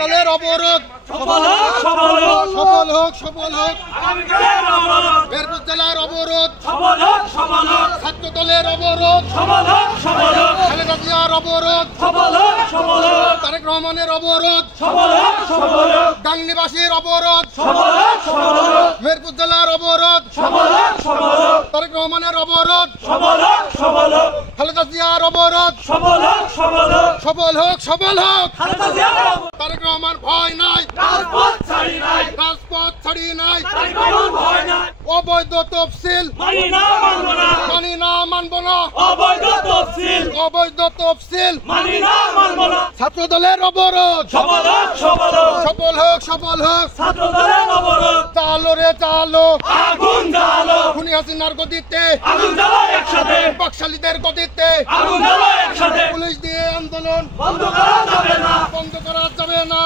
দলের অবরোধ সফল হোক মেহেরপুর জেলার অবরোধ ছাত্র দলের অবরোধ খালেদা জিয়ার অবরোধ তারেক রহমানের অবরোধ গাংনীবাসীর অবরোধ মেহেরপুর জেলার অবরোধ তারেক রহমানের অবরোধ খালেদা জিয়ার অবরোধ সফল হোক তারেক রহমান ভয় নাই রাজপথ ছাড়ি নাই অবৈধ তফসিল মানি না মানব না অবৈধ তফসিল ছাত্র দলের অবরোধ সফল হোক চালো রে চালো খুনি হাসিনার গদিতে বাকশালীদের গদিতে পুলিশ দিয়ে আন্দোলন বন্ধ করা যাবে না